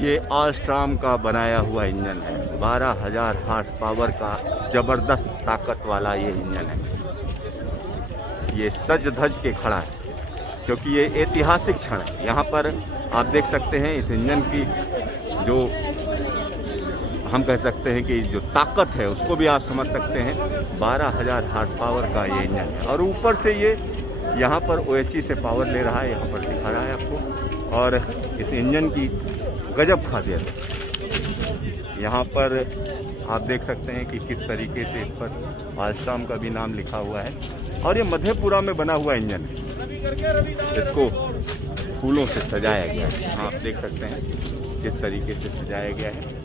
ये ऑलस्ट्रॉम का बनाया हुआ इंजन है। 12,000 हॉर्स पावर का ज़बरदस्त ताकत वाला ये इंजन है। ये सज धज के खड़ा है क्योंकि ये ऐतिहासिक क्षण है। यहाँ पर आप देख सकते हैं इस इंजन की जो हम कह सकते हैं कि जो ताकत है उसको भी आप समझ सकते हैं। 12,000 हॉर्स पावर का ये इंजन है और ऊपर से ये यहाँ पर OHE से पावर ले रहा है। यहाँ पर दिखा रहा है आपको। और इस इंजन की गजब खासियत है। यहाँ पर आप देख सकते हैं कि किस तरीके से इस पर ऑलस्ट्रॉम का भी नाम लिखा हुआ है और ये मधेपुरा में बना हुआ इंजन है। इसको फूलों से सजाया गया है। आप देख सकते हैं किस तरीके से सजाया गया है।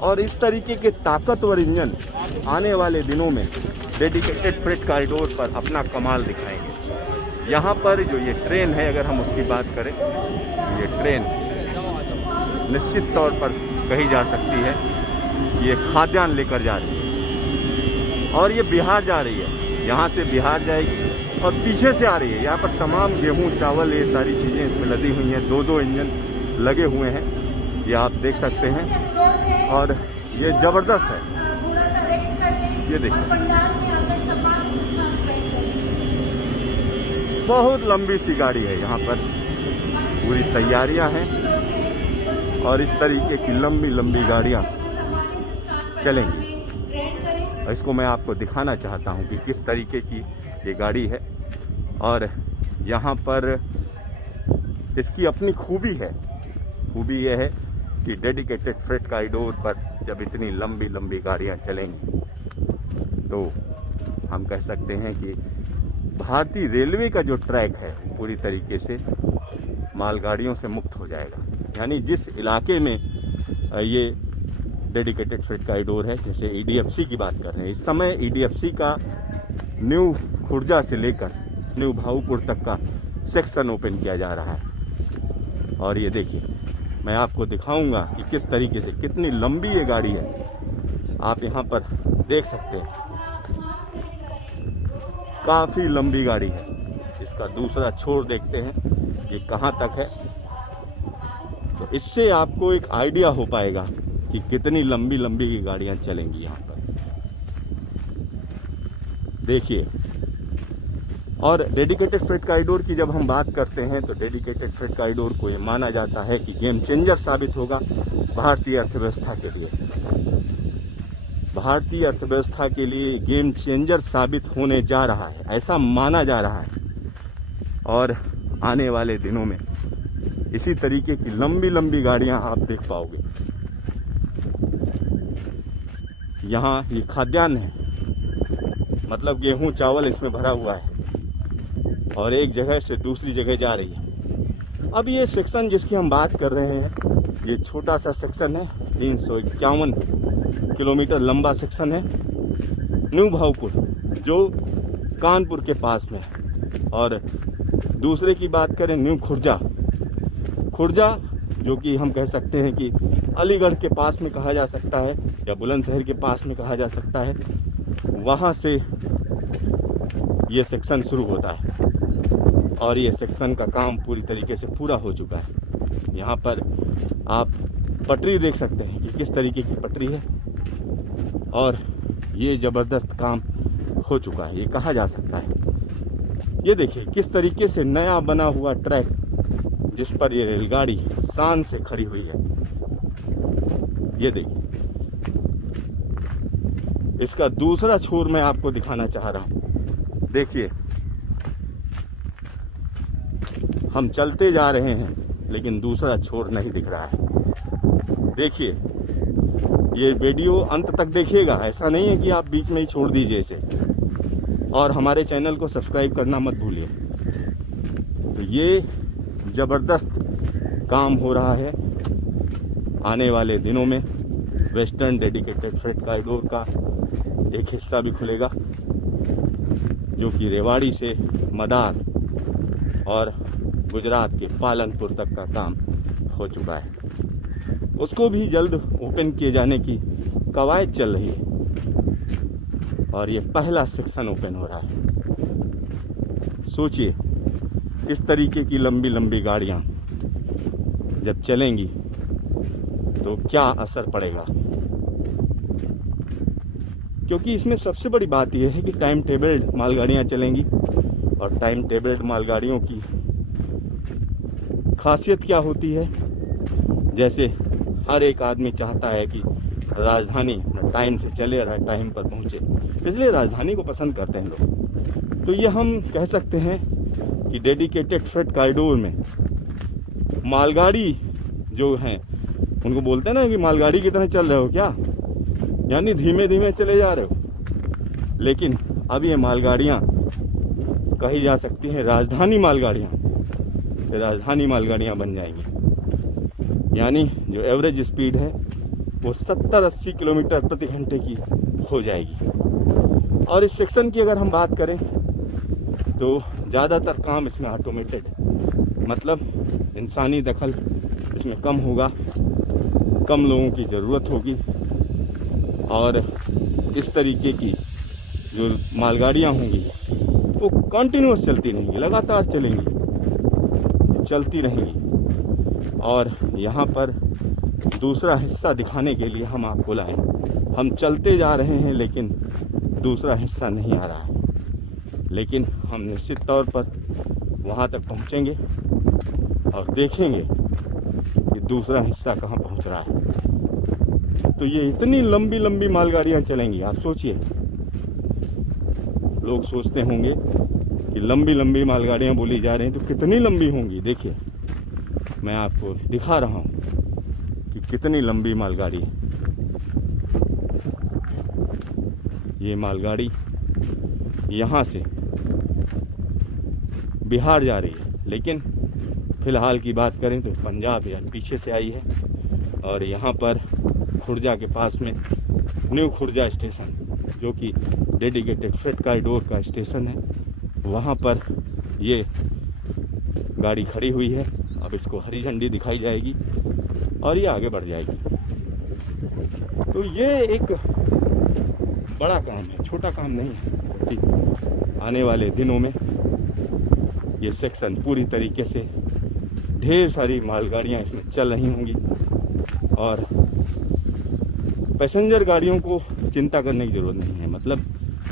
और इस तरीके के ताकतवर इंजन आने वाले दिनों में डेडिकेटेड फ्रेट कॉरिडोर पर अपना कमाल दिखाएंगे। यहाँ पर जो ये ट्रेन है, अगर हम उसकी बात करें, ये ट्रेन निश्चित तौर पर कही जा सकती है कि ये खाद्यान्न लेकर जा रही है और ये बिहार जा रही है। यहाँ से बिहार जाएगी और पीछे से आ रही है। यहाँ पर तमाम गेहूँ, चावल, ये सारी चीज़ें इसमें लदी हुई हैं। 2-2 इंजन लगे हुए हैं, ये आप देख सकते हैं। और ये ज़बरदस्त है, ये देखिए बहुत लंबी सी गाड़ी है। यहाँ पर पूरी तैयारियां हैं और इस तरीके की लंबी लंबी गाड़ियां चलेंगी। और इसको मैं आपको दिखाना चाहता हूं कि किस तरीके की ये गाड़ी है। और यहाँ पर इसकी अपनी खूबी है। खूबी ये है कि डेडिकेटेड फ्रेट कॉरिडोर पर जब इतनी लंबी लंबी गाड़ियां चलेंगी तो हम कह सकते हैं कि भारतीय रेलवे का जो ट्रैक है पूरी तरीके से मालगाड़ियों से मुक्त हो जाएगा। यानी जिस इलाके में ये डेडिकेटेड फ्रेट कॉरिडोर है, जैसे EDFC की बात कर रहे हैं, इस समय EDFC का न्यू खुर्जा से लेकर न्यू भाऊपुर तक का सेक्शन ओपन किया जा रहा है। और ये देखिए, मैं आपको दिखाऊंगा कि किस तरीके से, कितनी लंबी ये गाड़ी है। आप यहाँ पर देख सकते हैं, काफ़ी लंबी गाड़ी है। इसका दूसरा छोर देखते हैं ये कहाँ तक है, तो इससे आपको एक आइडिया हो पाएगा कि कितनी लंबी लंबी ये गाड़ियाँ चलेंगी यहाँ पर। देखिए, और डेडिकेटेड फ्रेट कॉरिडोर की जब हम बात करते हैं तो डेडिकेटेड फ्रेट कॉरिडोर को ये माना जाता है कि गेम चेंजर साबित होगा भारतीय अर्थव्यवस्था के लिए। भारतीय अर्थव्यवस्था के लिए गेम चेंजर साबित होने जा रहा है, ऐसा माना जा रहा है। और आने वाले दिनों में इसी तरीके की लंबी लंबी गाड़ियां आप देख पाओगे। यहाँ ये खाद्यान्न है, मतलब गेहूं चावल इसमें भरा हुआ है और एक जगह से दूसरी जगह जा रही है। अब ये सेक्शन जिसकी हम बात कर रहे हैं, ये छोटा सा सेक्शन है, 351 किलोमीटर लंबा सेक्शन है, न्यू भाऊपुर जो कानपुर के पास में है। और दूसरे की बात करें न्यू खुर्जा, जो कि हम कह सकते हैं कि अलीगढ़ के पास में कहा जा सकता है या बुलंदशहर के पास में कहा जा सकता है, वहाँ से ये सेक्शन शुरू होता है। और ये सेक्शन का काम पूरी तरीके से पूरा हो चुका है। यहाँ पर आप पटरी देख सकते हैं कि किस तरीके की पटरी है और ये ज़बरदस्त काम हो चुका है, ये कहा जा सकता है। ये देखिए किस तरीके से नया बना हुआ ट्रैक जिस पर ये रेलगाड़ी शान से खड़ी हुई है। ये देखिए, इसका दूसरा छोर मैं आपको दिखाना चाह रहा हूँ। देखिए, हम चलते जा रहे हैं लेकिन दूसरा छोर नहीं दिख रहा है। देखिए, ये वीडियो अंत तक देखिएगा, ऐसा नहीं है कि आप बीच में ही छोड़ दीजिए इसे। और हमारे चैनल को सब्सक्राइब करना मत भूलिए। तो ये ज़बरदस्त काम हो रहा है। आने वाले दिनों में वेस्टर्न डेडिकेटेड फ्रेट कॉरिडोर का एक हिस्सा भी खुलेगा, जो कि रेवाड़ी से मदार और गुजरात के पालनपुर तक का काम हो चुका है। उसको भी जल्द ओपन किए जाने की कवायद चल रही है और ये पहला सेक्शन ओपन हो रहा है। सोचिए इस तरीके की लंबी लंबी गाड़ियाँ जब चलेंगी तो क्या असर पड़ेगा। क्योंकि इसमें सबसे बड़ी बात यह है कि टाइम टेबल्ड मालगाड़ियाँ चलेंगी, और टाइम टेबल्ड मालगाड़ियों की खासियत क्या होती है, जैसे हर एक आदमी चाहता है कि राजधानी टाइम से चले और टाइम पर पहुँचे, इसलिए राजधानी को पसंद करते हैं लोग। तो ये हम कह सकते हैं कि डेडिकेटेड फ्रेट कॉरिडोर में मालगाड़ी जो हैं उनको बोलते हैं ना कि मालगाड़ी की तरह चल रहे हो क्या, यानी धीमे धीमे चले जा रहे हो। लेकिन अब ये मालगाड़ियाँ कही जा सकती हैं राजधानी मालगाड़ियाँ, राजधानी मालगाड़ियाँ बन जाएंगी। यानी जो एवरेज स्पीड है वो 70-80 किलोमीटर प्रति घंटे की हो जाएगी। और इस सेक्शन की अगर हम बात करें तो ज़्यादातर काम इसमें ऑटोमेटेड है, मतलब इंसानी दखल इसमें कम होगा, कम लोगों की ज़रूरत होगी। और इस तरीके की जो मालगाड़ियाँ होंगी वो कंटिन्यूस चलती रहेंगी, लगातार चलती रहेंगी। और यहाँ पर दूसरा हिस्सा दिखाने के लिए हम आपको लाए। हम चलते जा रहे हैं लेकिन दूसरा हिस्सा नहीं आ रहा है, लेकिन हम निश्चित तौर पर वहाँ तक पहुँचेंगे और देखेंगे कि दूसरा हिस्सा कहाँ पहुँच रहा है। तो ये इतनी लंबी लंबी मालगाड़ियाँ चलेंगी, आप सोचिए। लोग सोचते होंगे कि लंबी लंबी मालगाड़ियाँ बोली जा रही हैं तो कितनी लंबी होंगी। देखिए मैं आपको दिखा रहा हूँ कि कितनी लंबी मालगाड़ी है। ये मालगाड़ी यहाँ से बिहार जा रही है, लेकिन फ़िलहाल की बात करें तो पंजाब या पीछे से आई है। और यहाँ पर खुर्जा के पास में न्यू खुर्जा स्टेशन, जो कि डेडिकेटेड फ्रेट कॉरिडोर का स्टेशन है, वहाँ पर ये गाड़ी खड़ी हुई है। अब इसको हरी झंडी दिखाई जाएगी और ये आगे बढ़ जाएगी। तो ये एक बड़ा काम है, छोटा काम नहीं है। कि आने वाले दिनों में ये सेक्शन पूरी तरीके से ढेर सारी मालगाड़ियाँ इसमें चल रही होंगी, और पैसेंजर गाड़ियों को चिंता करने की ज़रूरत नहीं है। मतलब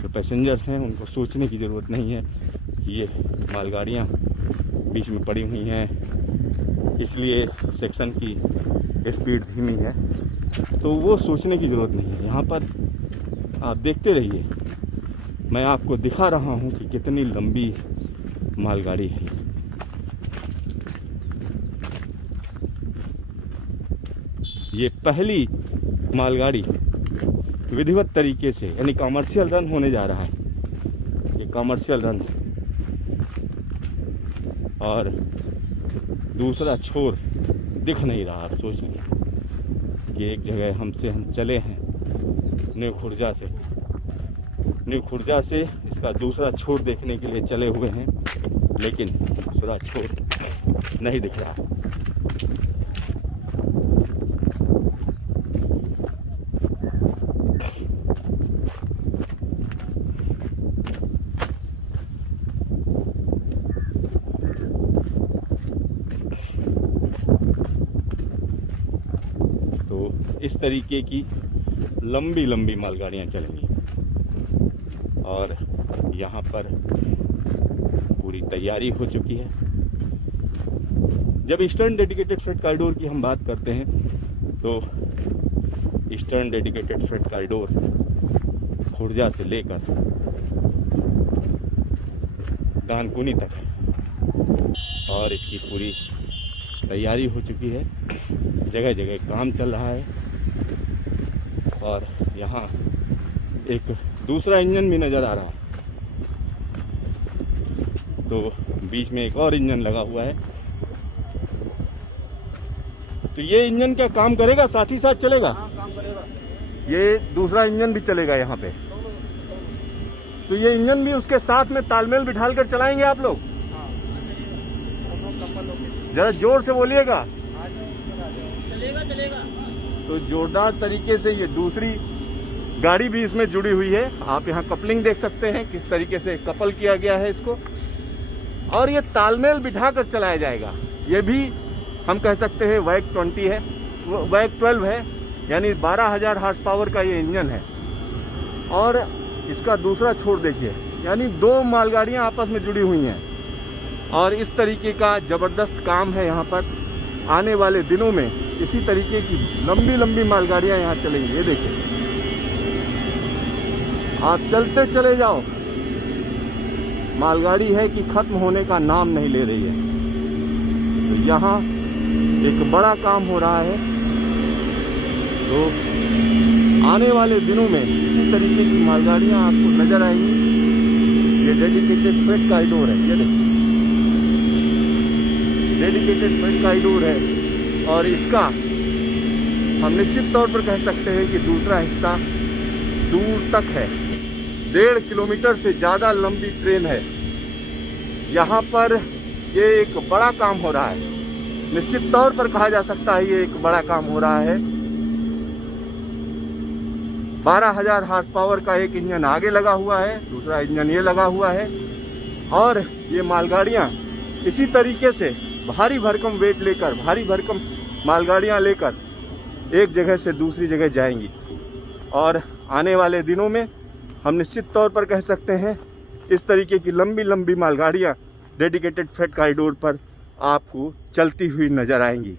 जो पैसेंजर्स हैं उनको सोचने की ज़रूरत नहीं है कि ये मालगाड़ियाँ बीच में पड़ी हुई हैं, इसलिए सेक्शन की स्पीड धीमी है, तो वो सोचने की ज़रूरत नहीं है। यहाँ पर आप देखते रहिए, मैं आपको दिखा रहा हूँ कि कितनी लंबी मालगाड़ी है। ये पहली मालगाड़ी विधिवत तरीके से, यानी कमर्शियल रन होने जा रहा है। ये कमर्शियल रन है और दूसरा छोर दिख नहीं रहा। आप सोच लीजिए कि एक जगह हम चले हैं न्यू खुर्जा से इसका दूसरा छोर देखने के लिए चले हुए हैं, लेकिन दूसरा छोर नहीं दिख रहा है। तो इस तरीके की लंबी लंबी मालगाड़ियाँ चलेंगी और यहाँ पर पूरी तैयारी हो चुकी है। जब ईस्टर्न डेडिकेटेड फ्रेट कॉरिडोर की हम बात करते हैं तो eastern dedicated freight corridor Khurja से लेकर डानकुनी तक है और इसकी पूरी तैयारी हो चुकी है। जगह जगह काम चल रहा है और यहाँ एक दूसरा इंजन भी नज़र आ रहा है, तो बीच में एक और इंजन लगा हुआ है। तो ये इंजन क्या काम करेगा, साथ ही साथ चलेगा? हाँ, काम करेगा। ये दूसरा इंजन भी चलेगा यहाँ पे, तो ये इंजन भी उसके साथ में तालमेल बिठाल कर चलाएंगे आप लोग? हाँ, जरा जोर से बोलिएगा। चलेगा। तो जोरदार तरीके से ये दूसरी गाड़ी भी इसमें जुड़ी हुई है। आप यहाँ कपलिंग देख सकते हैं, किस तरीके से कपल किया गया है इसको। और ये तालमेल बिठाकर चलाया जाएगा। ये भी हम कह सकते हैं वैग 20 है, वैग 12 है, यानी 12,000 हार्स पावर का ये इंजन है। और इसका दूसरा छोर देखिए, यानी 2 मालगाड़ियाँ आपस में जुड़ी हुई हैं। और इस तरीके का ज़बरदस्त काम है यहाँ पर। आने वाले दिनों में इसी तरीके की लंबी लंबी मालगाड़ियाँ यहाँ चलेंगी। ये देखिए, आप चलते चले जाओ, मालगाड़ी है कि खत्म होने का नाम नहीं ले रही है। तो यहाँ एक बड़ा काम हो रहा है। तो आने वाले दिनों में इसी तरीके की मालगाड़ियाँ आपको नजर आएंगी। ये डेडिकेटेड फ्रेट कॉरिडोर है, ये देखिए, डेडिकेटेड फ्रेट कॉरिडोर है। और इसका हम निश्चित तौर पर कह सकते हैं कि दूसरा हिस्सा दूर तक है। 1.5 किलोमीटर से ज़्यादा लंबी ट्रेन है। यहाँ पर ये एक बड़ा काम हो रहा है। निश्चित तौर पर कहा जा सकता है ये एक बड़ा काम हो रहा है। 12,000 हार्स पावर का एक इंजन आगे लगा हुआ है, दूसरा इंजन ये लगा हुआ है। और ये मालगाड़ियाँ इसी तरीके से भारी भरकम वेट लेकर, भारी भरकम मालगाड़ियाँ लेकर एक जगह से दूसरी जगह जाएंगी। और आने वाले दिनों में हम निश्चित तौर पर कह सकते हैं इस तरीके की लंबी लंबी मालगाड़ियाँ डेडिकेटेड फ्रेट कॉरिडोर पर आपको चलती हुई नजर आएंगी।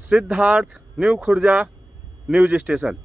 Siddharth new Khurja news station.